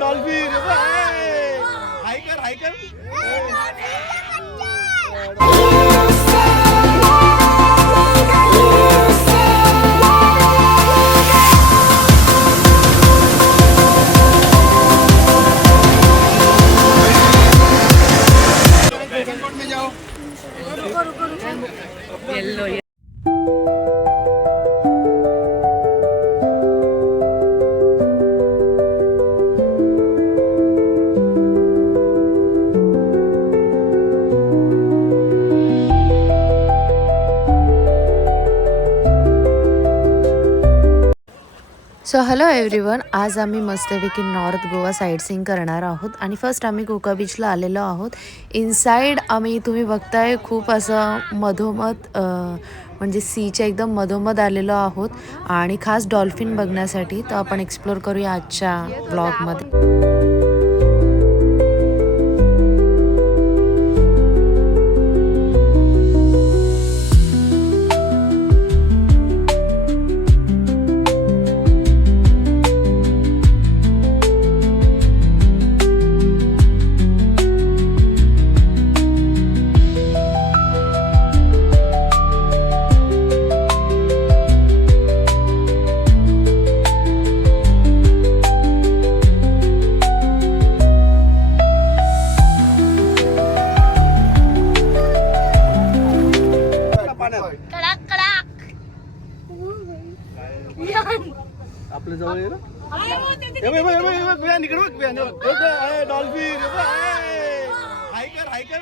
Dolphin हाय कर हाय कर. So hello everyone, आज आम्ही मस्तपैकी नॉर्थ गोवा साईड सीइंग करणार आहोत. आणि फर्स्ट आम्ही कोका बीचला आलेलो आहोत. इनसाइड आम्ही तुम्ही बघताय खूप असं मधोमध म्हणजे सीच्या एकदम मधोमध आलेलो आहोत आणि खास डॉल्फिन बघण्यासाठी. तर आपण एक्सप्लोर करूया आजच्या व्लॉगमध्ये. आपल्या जवळ आहे ना. डॉल्फिन हाय कर हाय कर.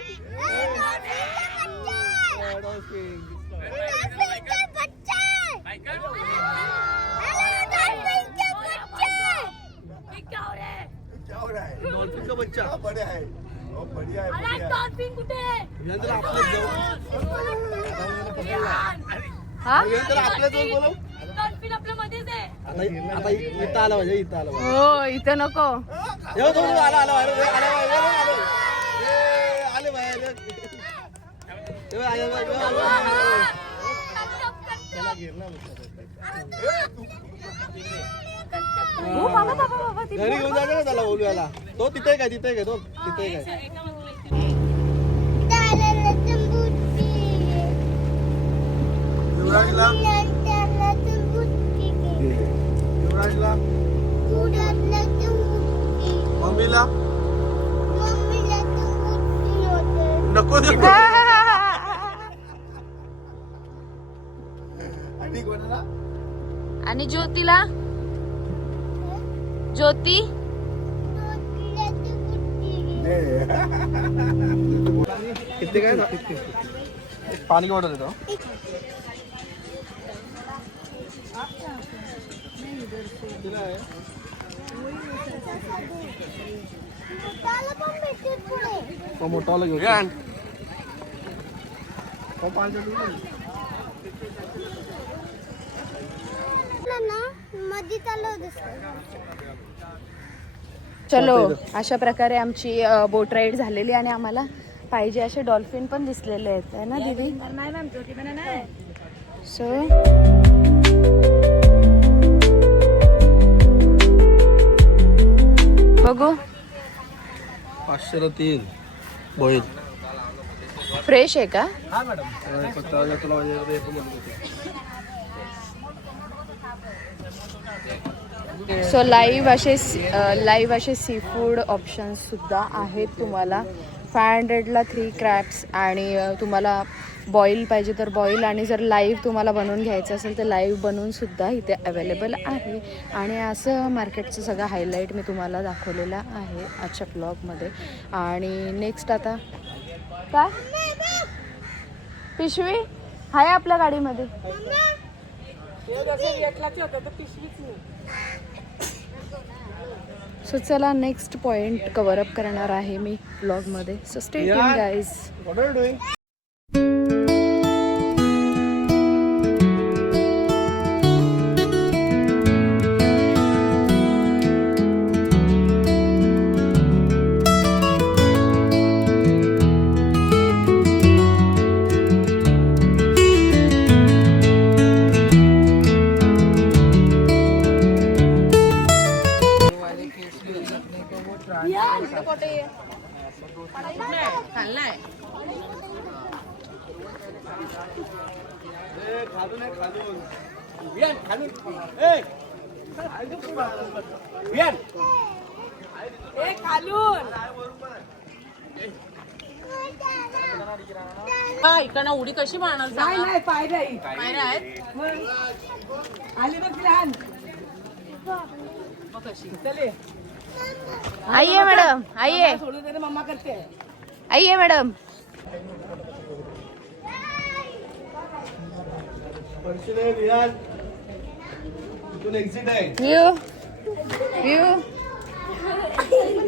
डॉल्फिन का बच्चा बड़े है. बढ़िया है. डॉल्फिन कुठे आपल्या जवळ बोलव. डॉल्फिन आपल्या मध्येच आहे. आता इथं आला पाहिजे. इथं आला पाहिजे. हो, इथं नको. आला आला आले बाहेर. घरी घेऊन जायचं ना त्याला बोलूयाला. तो तिथे काय तिथे काय तो तिथे काय. युवराजला मम्मीला नको देऊ. आणि ज्योतीला ज्योती किती काय पाणी की बॉटल देतो. मोठाला घेऊ चलो. अशा प्रकारे आमची बोट राईड झालेली आणि आम्हाला पाहिजे असे डॉल्फिन पण दिसलेले आहेत, है ना दीदी. सो बघू. 503 बोईल फ्रेश आहे का. हा मॅडम. सो लाईव्ह असे सी फूड ऑप्शन्स सुद्धा आहेत तुम्हाला. 500ला 3 क्रॅब्स आणि तुम्हाला बॉईल पाहिजे तर बॉईल, आणि जर लाईव्ह तुम्हाला बनवून घ्यायचं असेल तर लाईव्ह बनवून सुद्धा इथे अवेलेबल आहे. आणि असं मार्केटचं सगळं हायलाईट मी तुम्हाला दाखवलेलं आहे आजच्या ब्लॉगमध्ये. आणि नेक्स्ट आता काय पिशवी आहे आपल्या गाडीमध्ये. सो चला नेक्स्ट पॉइंट कवर अप करणार आहे मी ब्लॉगमध्ये. So stay tune guys. खालून आहे खालून. इकडनं उडी कशी मारणार नाही पायऱ्या पायऱ्या आहेत आली बघ लहान मग कशी चले आइए मॅडम आइए सोडून दे रे, मम्मा करते. आइए मॅडम. पडशील आहे विहान. इथून एक्झिट आहे. View view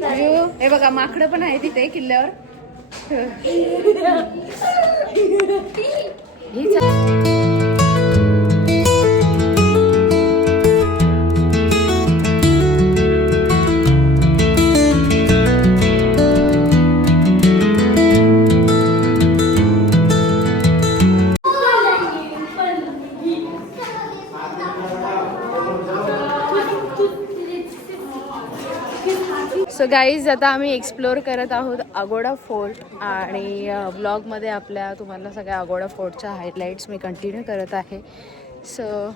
view. हे बघा माकडं पण आहे तिथे किल्ल्यावर. ही सो गाईज आता आम्ही एक्सप्लोअर करत आहोत अगोडा फोर्ट आणि ब्लॉगमध्ये आपल्या तुम्हाला सगळ्या अगोडा फोर्टच्या हायलाईट्स मी कंटिन्यू करत आहे. सो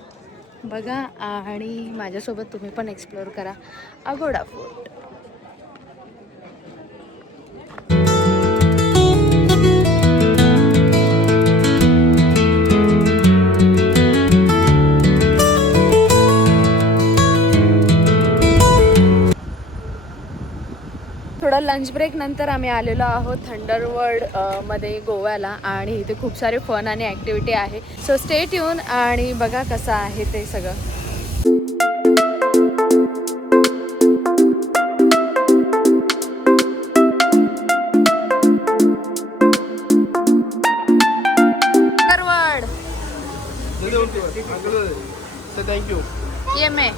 बघा आणि माझ्यासोबत तुम्ही पण एक्सप्लोअर करा अगोडा फोर्ट. थोडा लंच ब्रेक नंतर आम्ही आलेलो आहोत थंडरवर्ल्ड मध्ये गोव्याला आणि इथे खूप सारे फन आणि ॲक्टिव्हिटी आहे. सो स्टे ट्यून आणि बघा कसं आहे ते सगळं. थँक्यू. ये मैं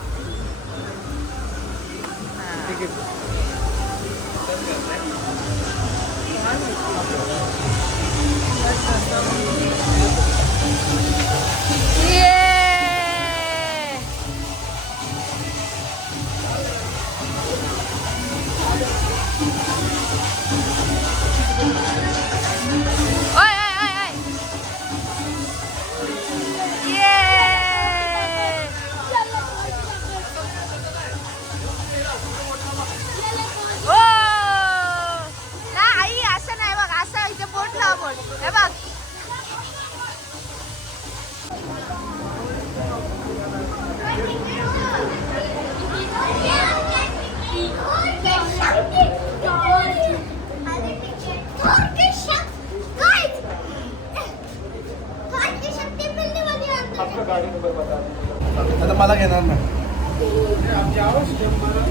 आता मला घेणार ना.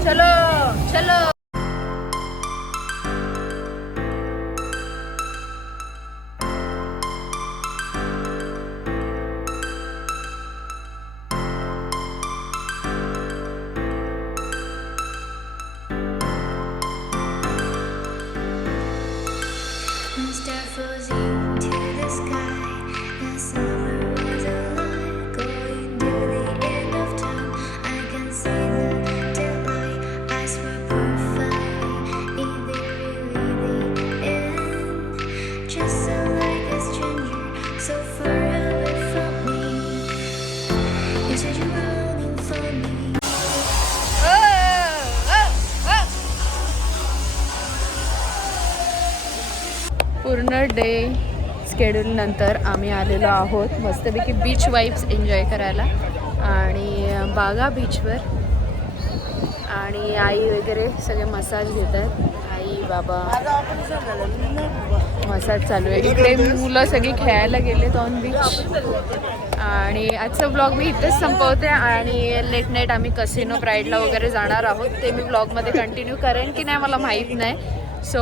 चलो चलो. पूर्ण डे स्केड्यूल नंतर आम्ही आलेलो आहोत मस्तपैकी बीच वाईब्स एन्जॉय करायला आणि बागा बीचवर. आणि आई वगैरे सगळे मसाज घेत आहेत. आई बाबा मसाज चालू आहे. इकडे मुलं सगळी खेळायला गेलेत ऑन बीच. आणि आजचा ब्लॉग मी इथेच संपवते आणि लेट नाईट आम्ही कसिनो प्राईडला वगैरे जाणार आहोत. ते मी ब्लॉगमध्ये कंटिन्यू करेन की नाही मला माहीत नाही. सो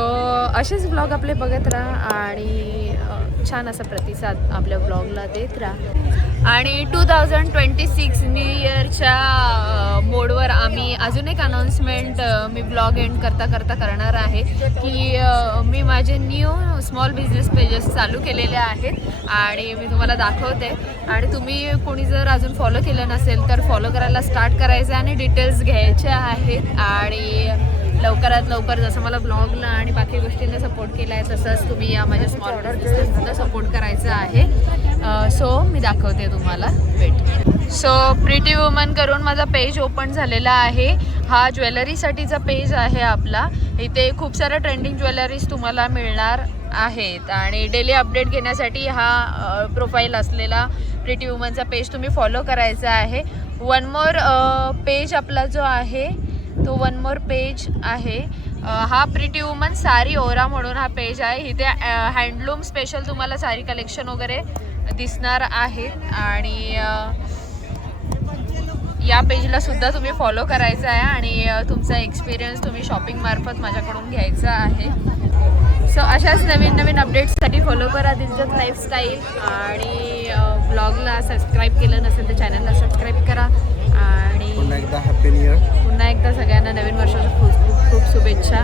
असेच ब्लॉग आपले बघत राहा आणि छान असा प्रतिसाद आपल्या ब्लॉगला देत राहा. आणि 2026 न्यू इयरच्या मोडवर आम्ही अजून एक अनाऊन्समेंट मी ब्लॉग एंड करता करणार आहे की मी माझे न्यू स्मॉल बिझनेस पेजेस चालू केलेले आहेत आणि मी तुम्हाला दाखवते. आणि तुम्ही कोणी जर अजून फॉलो केलं नसेल तर फॉलो करायला स्टार्ट करायचं आणि डिटेल्स घ्यायचे आहेत. आणि लवकरात लवकर जसं मला ब्लॉगला आणि बाकी गोष्टींना सपोर्ट केला आहे तसंच तुम्ही या माझ्या स्मॉल बिझनेसला सपोर्ट करायचं आहे. सो मी दाखवते तुम्हाला. वेट. सो प्रिटी वुमन करून माझा पेज ओपन झालेला आहे. हा ज्वेलरीसाठीचा पेज आहे आपला. इथे खूप साऱ्या ट्रेंडिंग ज्वेलरीज तुम्हाला मिळणार आहेत आणि डेली अपडेट घेण्यासाठी हा प्रोफाईल असलेला प्रिटी वुमनचा पेज तुम्ही फॉलो करायचा आहे. वन मोर पेज आपला जो आहे तो वन मोर पेज आहे. हा प्रिटी वुमन सारी ओरा म्हणून हा पेज आहे. इथे हँडलूम स्पेशल तुम्हाला सारी कलेक्शन वगैरे दिसणार आहेत आणि या पेजला सुद्धा तुम्ही फॉलो करायचं आहे आणि तुमचा एक्सपिरियन्स तुम्ही शॉपिंग मार्फत माझ्याकडून घ्यायचा आहे. सो अशाच नवीन नवीन अपडेट्ससाठी फॉलो करा दिलजत लाईफस्टाईल आणि ब्लॉगला सबस्क्राईब केलं नसेल तर चॅनलला सबस्क्राईब करा आणि पुन्हा एकदा हॅपी न्यू इयर. पुन्हा एकदा सगळ्यांना नवीन वर्षाच्या खूप खूप खूप शुभेच्छा.